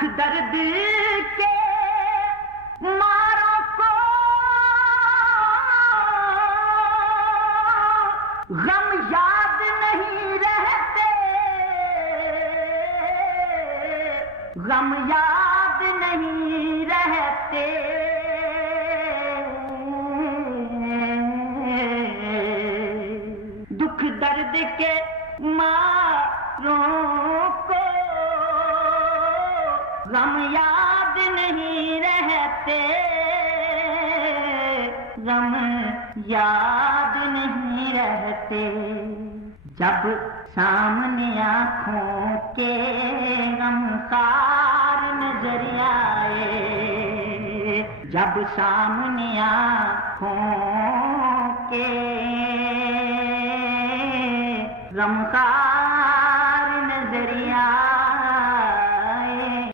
दुख दर्द के मारों को गम याद नहीं रहते, गम याद नहीं रहते। दुख दर्द के मारों को गम याद नहीं रहते, गम याद नहीं रहते। जब सामने आँखों के गमखार नजर आए, जब सामने आँखों के गमखार